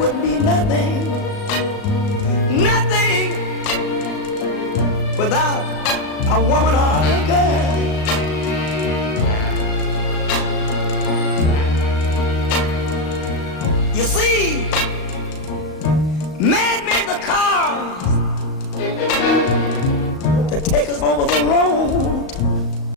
would be nothing, nothing without a woman or a girl. You see,